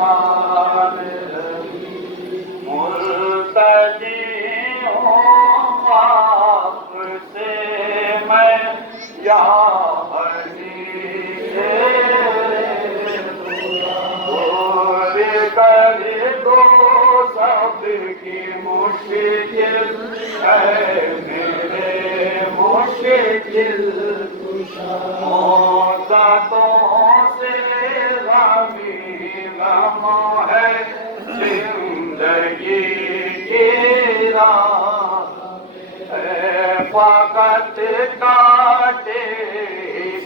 मान मुल्तजी हूँ आपसे मैं या कर दो सबकी मुश्किल है मेरे मुश्किल मौतों से गम है जिंदगी की राह फकत काटे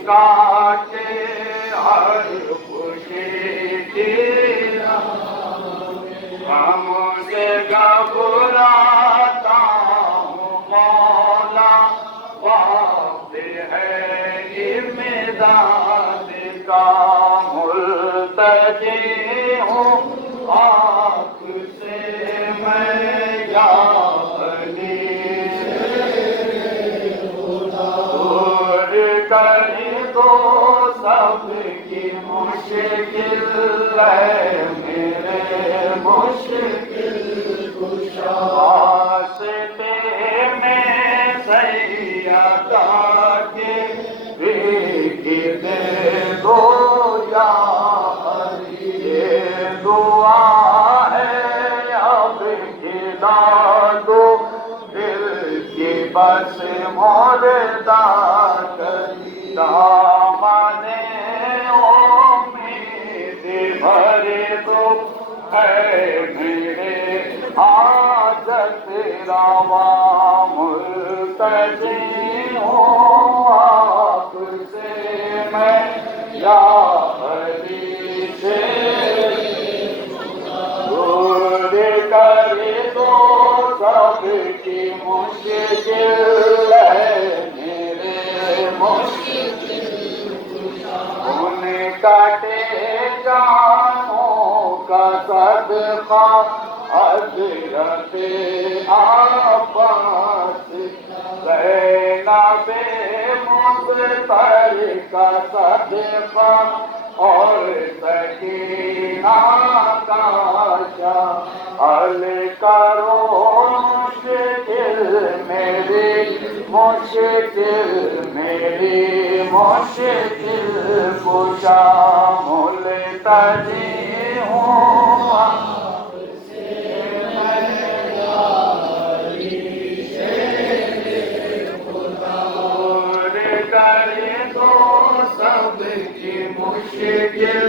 काटे हर खुशी की हमसे घबराता हूँ मौला वक्त है इमदाद का मुल्तजी हूँ आपसे मैं या अली दूर कर दो सबकी मुश्किल है मेरे मुश्किल वास्ते में सैयदा के भीगी दे दो या हरी ये दुआ है अब गिरा दो दिल की बस मोरदा दामने उम्मीद भरे दो है मेरे हाजत रवा मुल्तजी हूँ आपसे मैं या अली से दूर कर दो सबकी मुश्किल है मेरे मुश्किल उनका जानों का सदका हज़रत अब्बास ज़ैनब मुज़फ़्फ़र का सदका और सकीना का हल करो मुश्किल मेरी मुश्किल कुशा मुल्तजी हूँ आपसे मैं या अली से दूर कर दो सबकी मुश्किल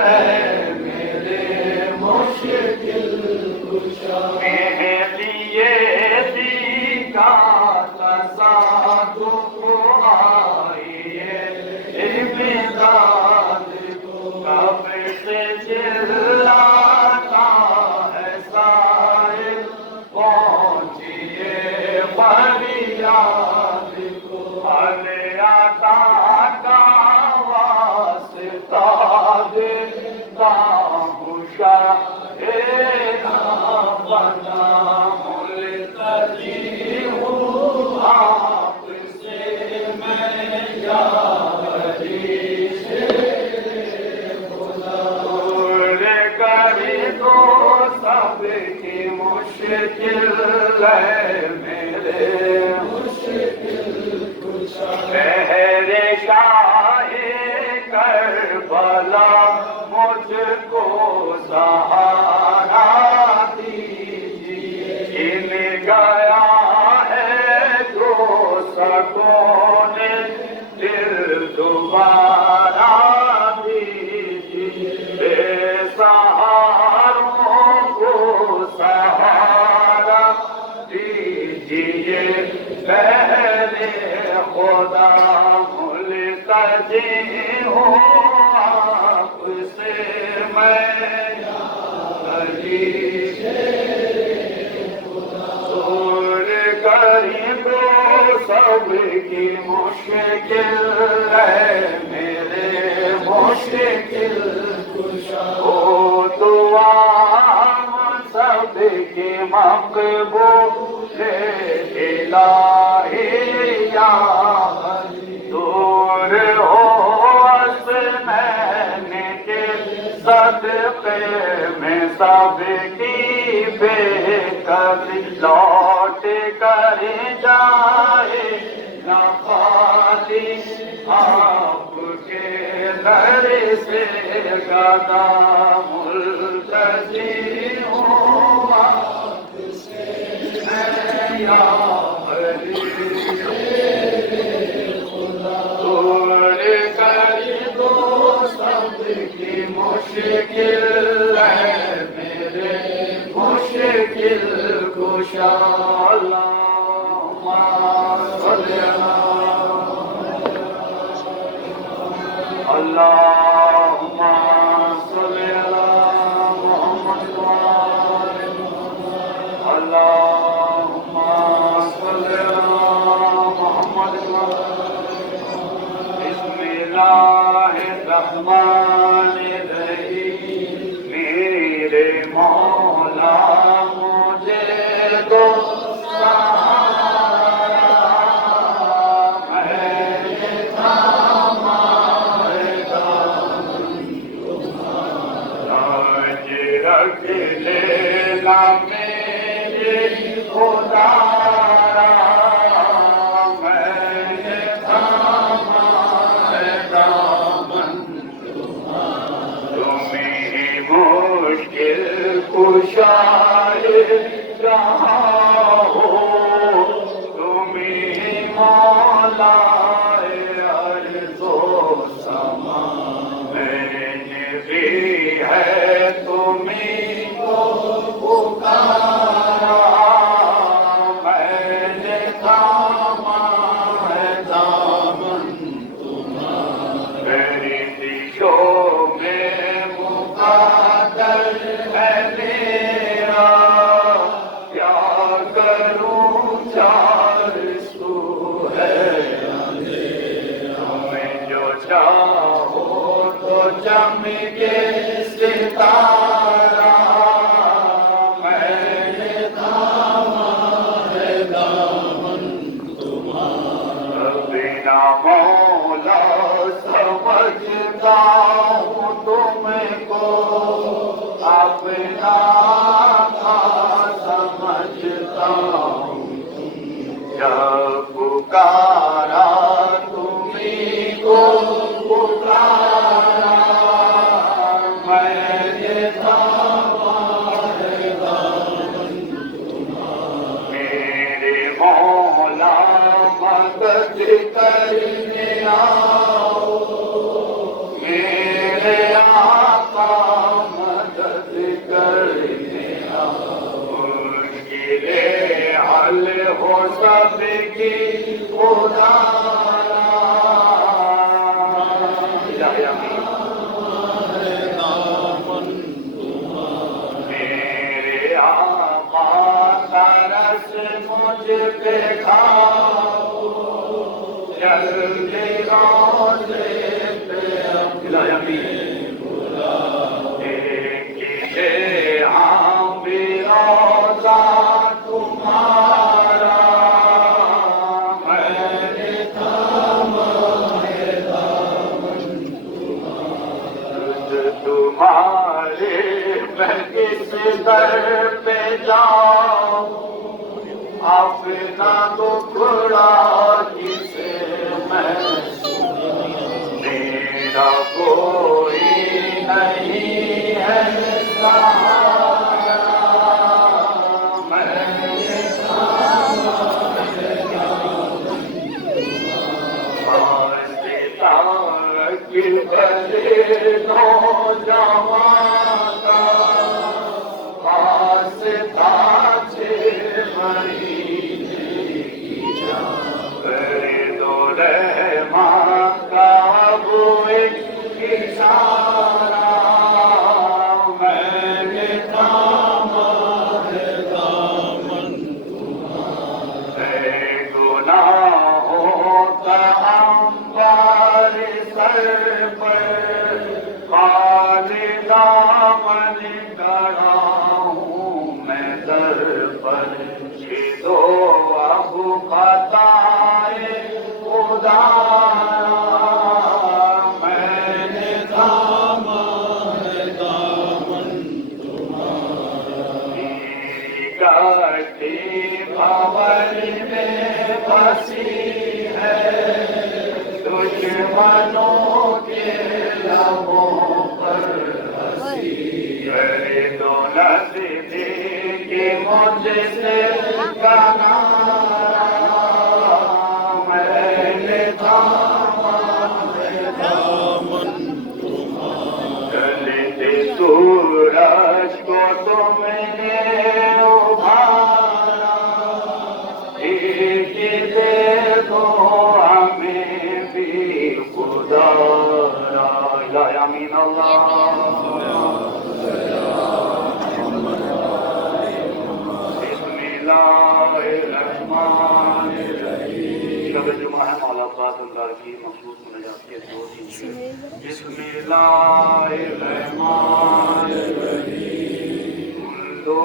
है मेरे मुश्किल कुशा लिए का तसादुक़ आइए इमदाद को कब से चिल्लाता है साहिल पहुँचिए फरियाद को अले आता का वास्ता देता हूँ शायरा बना मुल्तजी हूँ आपसे मैं या अली से दूर कर दो सबकी मुश्किल है मेरे मुश्किल कुशा मेरे शाहे करबला मुझको सहारा दीजिए इन गया है जो सकून दिल दोबारा दीजिए बेसहारों को सहारा दीजिए पहले खुदा मुल्तजी हूँ आपसे मैं या अली से दूर कर दो सबकी मुश्किल है मेरे मुश्किल कुशा ओ दुआ सबकी मकबूल इलाही या दूर हो असनैन के सदके में सबकी बेकदरी लौट कर जाए न खाली आपके दर से गदा मुल्तजी हुआ या अली तोड़ कर दो सबकी मुश्किल है मेरे मुश्किल कुशा अल्लाहुम्मा सल्ली अला मुहम्मद अल्लाहुम्मा सल्ली अला मुहम्मद बिस्मिल्लाहिर्रहमानिर्रहीम मेरे मौला मुझे दो लेना मेरे खुदारा मैंने थामा है दामन तुम्हें मुश्किल कुशाए जहाँ हो तुम्हें मौला अर्ज़ो समा मैंने भी है तुम्हें पुकारा मैंने थामा है दामन तुम्हारे दिशों में मुक़द्दर है मेरा क्या करूं चाहू है तुम्हें जो चाहो तो चमके सितारा मौला समझता हूँ तुमको अपना समझता हूँ जब पुकारा तुम्हीं को पुकारा मैंने थामा है दामन मेरे मौला मदद करने आओ मेरे आका मदद करने आओ गिले हल हो सबकी खुदारा मेरे आका तरस मुझ पे खाओ जल्दी रोज़े पे देखिए हाँ भी रोज़ा तुम्हारा मैंने थामा है दामन तुम्हारे मैं किस दर पे जाऊं अपना दुखड़ा किसे मैं मेरा कोई नहीं है सहारा मैंने थामा है दामन किल भले नौजवान का पास था इशारा मैंने थामा है दामन तुम्हारे गुनाहों का अंबार सर पर खाली दामन गड़ा हूँ मैं दर पर दो अब बताए उदारा मैंने थामा है दामन छठी भवन में बसी है, दुश्मनों के लबों पर हंसी है। दौलत दी कि मुझसे गाना मैंने थामा चलते सूरज को तुमने उभारा, एक दे दो हमें भी खुदारा। या अमीन अल्लाह। जुमा है मौला पाक अल्लाह की मखलूक मुनाजात के दो बिस्मिल्लाहिर्रहमानिर्रहीम। सुन लो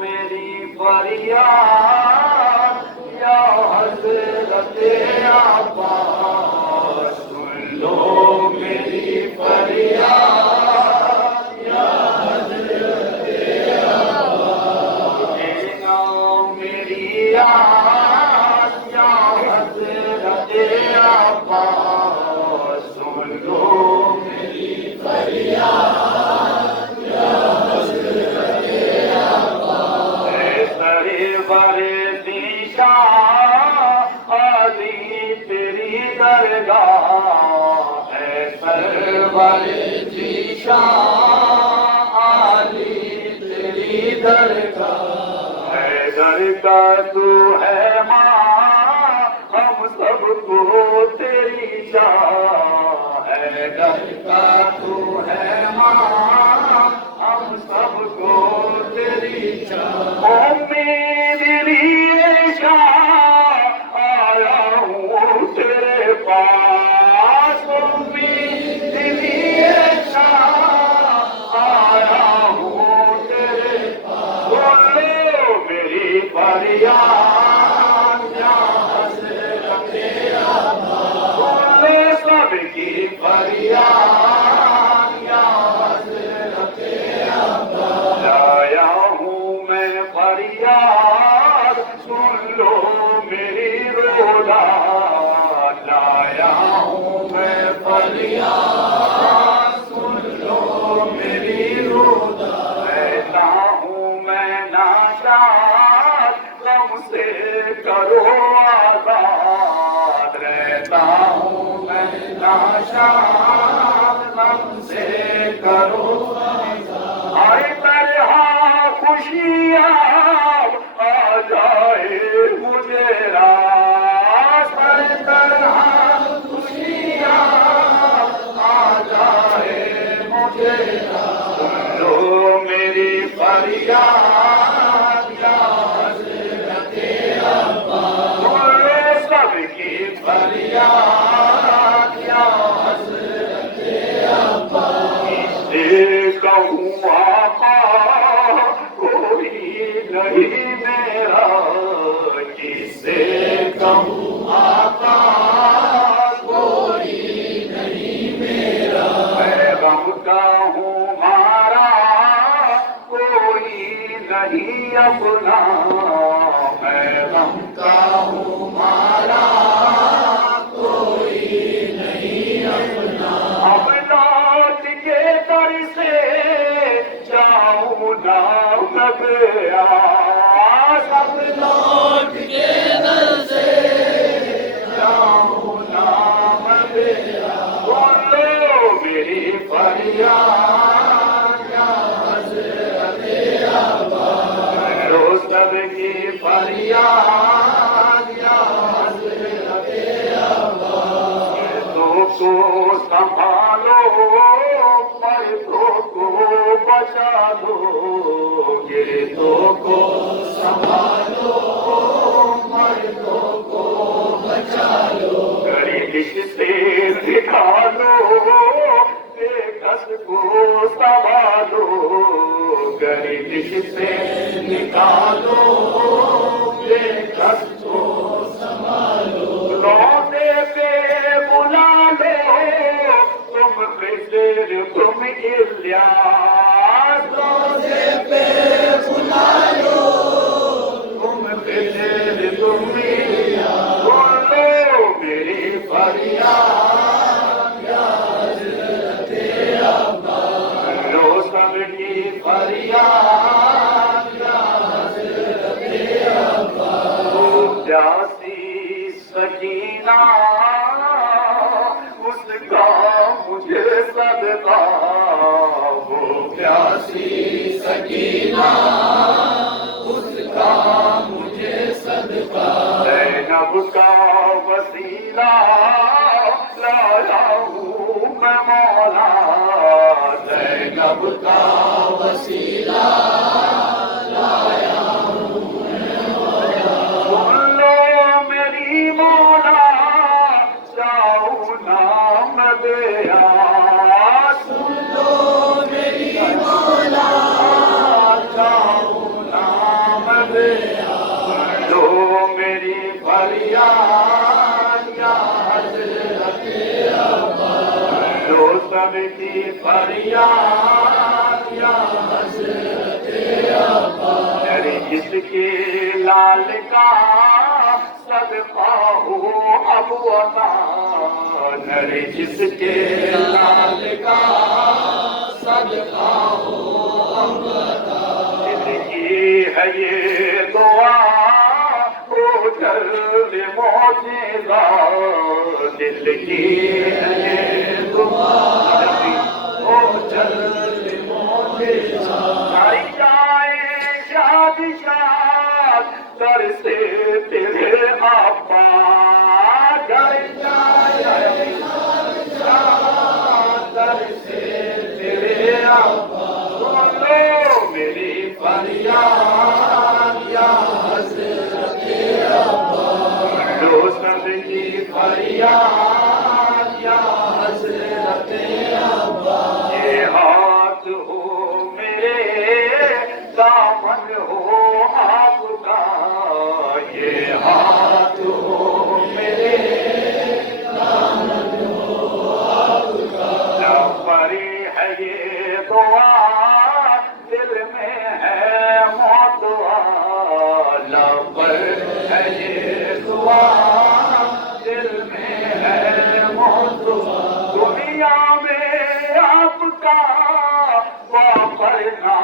मेरी फरियाद या हज़रत अब्बास, सुन लो मेरी फरियाद या हज़रत अब्बास, देना मेरी सुन लो मेरी फरियाद या हज़रत अब्बास। सरवर दिशा अली तेरी दरगाह है, सरवर दिशा अली तेरी दरगाह है। दरगाह तू है सबको तेरी शाह है, दरगाह तू है माँ हम सबको तेरी शाह। ओ मेरे लिए शाह आया हूँ तेरे पास, ओ मेरे लिए शाह आया हूँ तेरे पास। बोलो मेरी फरियाद की फरियाद या हज़रत अब्बास। लाया हूँ मैं फरियाद, सुन लो मेरी रोदाद। लाया हूँ मैं फरियाद, सुन लो मेरी रोदाद। रहता हूँ मैं नाशाद, गम से करो आजाद। रहता हूँ नाशाद, हमसे करो हर तरह खुशियाँ आ जाए मुझे रास। हर तरह खुशियाँ आ जाए मुझे रास। सुन लो मेरी फरियाद या हज़रत अब्बास, सुन लो सबकी फरियाद या हज़रत अब्बास। कहूँ आका कोई नहीं मेरा, किसे कहूँ आका कोई नहीं मेरा। मैं गम का हूँ मारा कोई नहीं अपना, मैं गम का हूँ मारा कोई नहीं अपना। अब लौट के दर से जाऊँ ना मैं बेआस, अब लौट के दर से जाऊँ ना मैं बेआस। बोलो मेरी फरियाद या हज़रत अब्बास, रो सबकी फरियाद या हज़रत अब्बास। को संभालो मर्दों को बचा लो, गिरदों को संभालो मर्दों को बचा लो। गरीब से निकालो बेकस को संभालो, गरीब से निकालो बेकस को संभालो। लौटे पे बुला लो तुम खिज़र तुम इलियास, लौटे पे बुला लो सबकी फरियाद या हज़रते अब्बास। प्यासी सकीना उसका मुझे सदका, वो प्यासी सकीना उसका मुझे सदका। ज़ैनब का वसीला लाया हूँ मैं मौला, ज़ैनब का वसीला लाया हूँ मैं मौला। सुन लो मेरी मौला जाऊँ नाम दिया, सुन लो मेरी मौला जाऊँ नाम दिया। लो मेरी फरियाद या हज़रते अब्बास, लो सबकी फरियाद या हज़रते अब्बास। जिसके लाल का सदका हो अब वता, नरे जिसके लाल का सदका हो अब वता। जिसकी है ये दुआ हो जल्द मौजिज़ा, दिल की है ये दुआ हो जल्द मौजिज़ा। आई जाए शाद शाद दर से तेरे आपा, आई जाए शाद शाद दर से तेरे आपा। सुन लो मेरी फरियाद या हज़रते अब्बास, लो सबकी फरियाद या हज़रते अब्बास। ये हाथ हो मेरे दामन हो आपका, ये हाथ हो मेरे दामन हो आपका। परी है ये दुआ दिल में है मौतुआ, पर है ये दुआ दिल में है मौतुआ। दुनिया में आपका वापर ना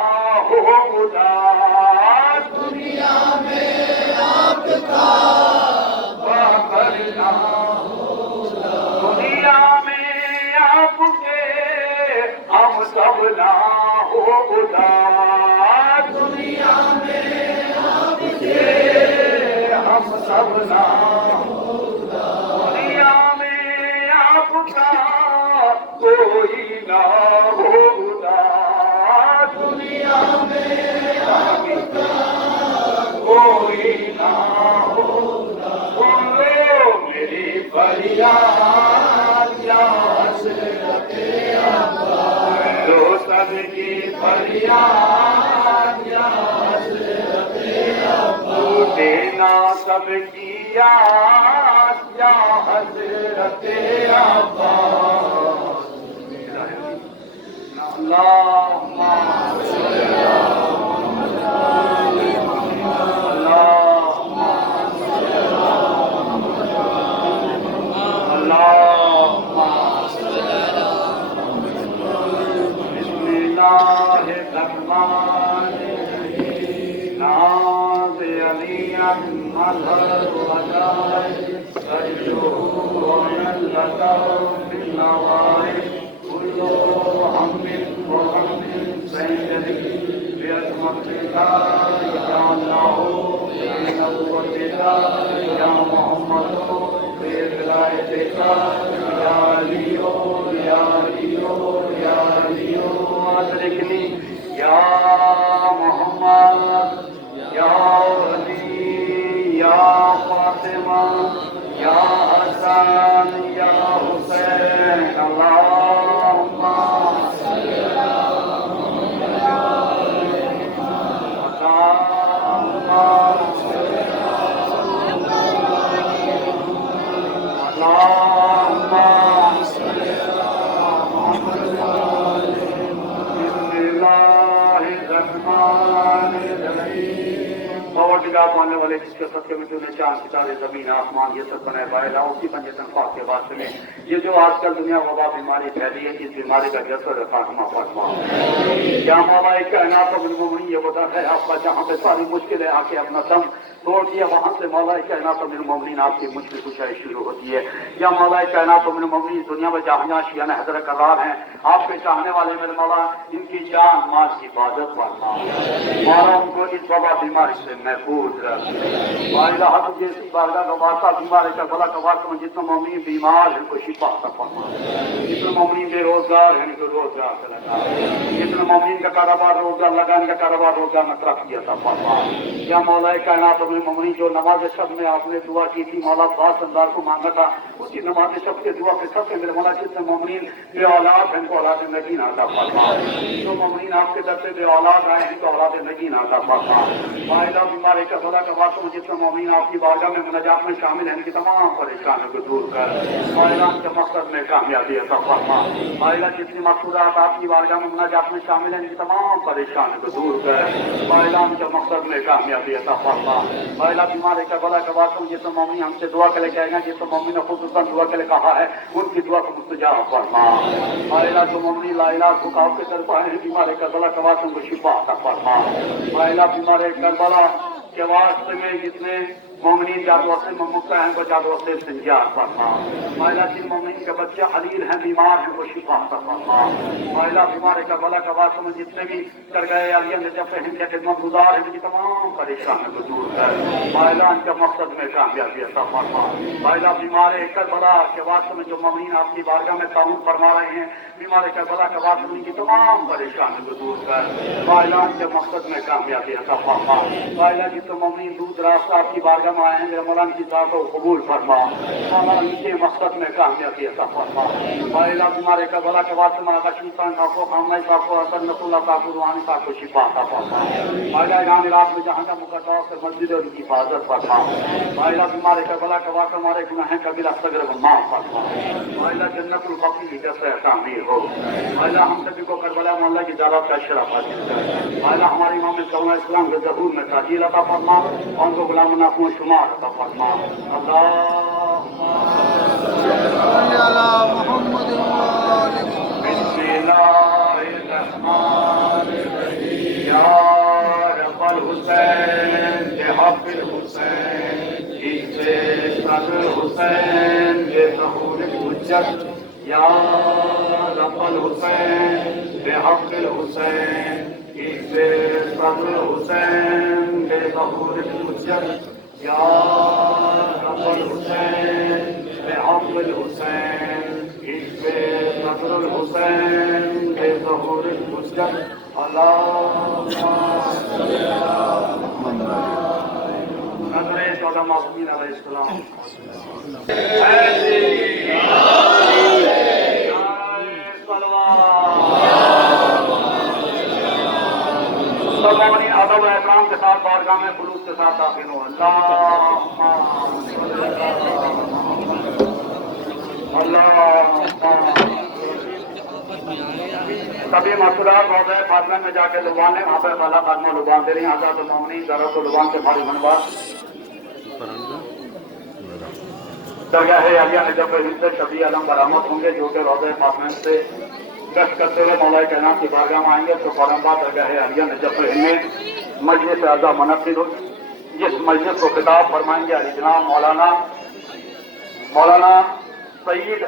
हो उदास, दुनिया में आपका वापर ना हो उदास। दुनिया में आपके हम सब ना हो उदास, दुनिया में आपके हम सब ना हो उदास। दुनिया में आपका कोई ना हो उदास, दुनिया में आपका कोई ना हो उदास। बोलो मेरी फरियाद या हज़रते अब्बास, लो सबकी फरियाद या हज़रते अब्बास। टूटे ना सबकी आस या हज़रते अब्बास। अल्लाहुम्मा सल्ली अला मुहम्मद, अल्लाहुम्मा सल्ली अला मुहम्मद, अल्लाहुम्मा सल्ली अला मुहम्मद। बिस्मिल्लाहिर रहमानिर रहीम। नाज़ अलियन मज़हर वजाए सजदो अल्लाह बिलवाए। कुल्लो हम्मिन व हम्मिन सैयदी बिअज़मतिका या अल्लाह बिनव्वतिका या मुहम्मद बिविलायतिका या अलियो या अलियो या अलियो अदरिकनी या मोहम्मद या अली या फातिमा या हसन या हुसैन। अल्लाहुम्मा सल्ली अला मुहम्मद, अल्लाहुम्मा सल्ली अला मुहम्मद, अल्लाहुम्मा सल्ली अला मुहम्मद। बिस्मिल्लाहिर रहमानिर रहीम। मौजूदा पाने वाले जिसके सत्य में तूने चांद सितारे जमीन आसमान ये सब बनाए पाए ला उसी पंजे तनख्वाह के वास्ते में ये जो आजकल दुनिया वबा बीमारी फैली है इस बीमारी का जसर फातिमा फातिमा क्या मौला कायनात में ये बता है आपका जहाँ पे सारी मुश्किलें आके अपना दम तोड़ दिया वहां से मौला कायनात मोमिन आपकी मुश्किल कुशाई शुरू होती है। या मौला कायनात मोमिन दुनिया में जहाँ जहाँ शिया हैदर करार हैं आपके चाहने वाले मेरे मौला इनकी जान माल की इबादत फरमा मौला उनको इस वबा बीमारी से महफूज रख जैसी बारगाह का वास्ता बीमारी का गला का वास्ता जितना मोमिन बीमार है उनको शिफा फरमा जितने मोमिन बेरोजगार है उनको रोजगार से लगा जितने मोमिन का कारोबार रोजगार लगाने का कारोबार रोजगार में तरफ किया था फरमा। या मौला कायनात मोमिन जो नमाज शब में आपने दुआ की थी मौला बात अंदार को मांगा था उसी नमाज शब के दुआ के सबसे मेरे मौला जितने मोमिन बे औलाद हैं उनको औलाद नगीन आता फरमा जो मोमिन आपके दर से बे औलाद आए हैं तो औलाद नगीन आता फरमा। माइला बीमारी का खुदा का वास्ता जितने मोमिन आपकी बारगाह में मुनाजात में शामिल हैं इनकी तमाम परेशानियों को दूर कर माइला के मकसद में कामयाबी अता फरमा। माइला जितनी मकसूदात आपकी बारगाह में मुनाजात में शामिल हैं इनकी तमाम परेशानियों को दूर कर माइला के मकसद में कामयाबी अता फरमा। महिला बीमारी का गला का वास्तव जिस मम्मी हमसे दुआ के लिए कहेगा जिस मम्मी ने खुद दुआ के लिए कहा है उनकी दुआ को मुस्तजाब फरमा। महिला जो मम्मी लाइला झुकाव के तरफ आए बीमारी का गला का वास्तव को शिफा अता फरमा। महिला बीमारी करबला के वास्ते में जितने मोमिन जादू से मुक्ता है उनको जादू से संजात फरमा। महिला जिन मोमिन के बच्चे हलील हैं बीमार हैं वो शिफा फरमा। महिला बीमारी का गला का वास्तव में जितने भी कर गए अलियन जब हिंद खिदमत गुजार है उनकी तमाम परेशानियों को दूर कर महिला उनके मकसद में कामयाबी अता फरमा। महिला बीमारी करबला के वास्तव में जो मोमिन आपकी बारगाह में कानून फरमा रहे हैं बीमारी का गला का वास्तव में उनकी तमाम परेशानियों को दूर कर महिला उनके मकसद में कामयाबी अता फरमा। महिला जितने मोमिन दूध रास्ता आपकी बारगाह आए हैं मेरे मौलाना की जात को कबूल फरमा मौला इनके मकसद में कामयाबी अता फरमा। महिला बीमारी का गला के वास्ते में शीफान का को खामनाई का को हसन नकुल्ला का को रूहानी का को शिफा अता फरमा। महिला ईरान इलाक में जहाँ का मुकद्दर से मस्जिद और की हिफाजत फरमा। महिला बीमारी का गला के वास्ते हमारे गुनाह कबीरा सगर को माफ फरमा। महिला जन्नतुल बकी की जैसे तामीर हो। महिला हम सभी को करबला मोहल्ला की ज़ियारत का शरफ हासिल कर। महिला हमारे इमाम सल्लल्लाहु अलैहि वसल्लम के ज़हूर में ताजील अता फरमा और उनको गुलाम नाखून शुमार अता फरमा। या रब्बल हुसैन के हाफिज हुसैन इससे सदर हुसैन के ज़हूर हुज्जत या रब्बल हुसैन के हाफिज हुसैन इससे सदर हुसैन के ज़हूर हुज्जत या रब्बल हुसैन के हाफिज हुसैन इससे सदर हुसैन के ज़हूर हुज्जत नजरे 14 मासूमीन अलैहिस्सलाम अदब एहतराम के साथ बारगाह में खुलूस के साथ दाखिल हो। सभी मसूरात रोज़े फातिमा में जाके लुबान है वहाँ पे बाला खादमा लुबान दे रही हैं आज़ाद मोमिनी ज़रा तो लुबान से भारी बनवा दरगाह अलिया में जब हिंद से शबी आलम बरामद होंगे जो कि रोज़े फातिमा से गश्त करते हुए मौला कायनात की बारगाह में आएंगे तो फौरन बाद दरगाह अलिया में जब हिंद मजलिस आज़ा मुनक़िद हो जिस मजलिस को खिताब फरमाएंगे अली जनाब मौलाना सईद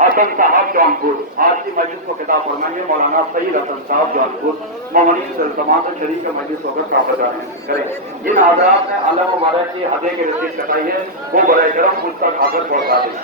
हसन साहब जौनपुर आज की मजलिस को खिताब फरमाएंगे मौलाना सईद हसन साहब जौनपुर मोमिन से तमाम शरीक के मजलिस होकर साहब करें। जिन हज़रात ने अल्लाह मुबारक की हदे की रसीद कटाई है वो बड़े करम उस तक आकर पहुँचा दें।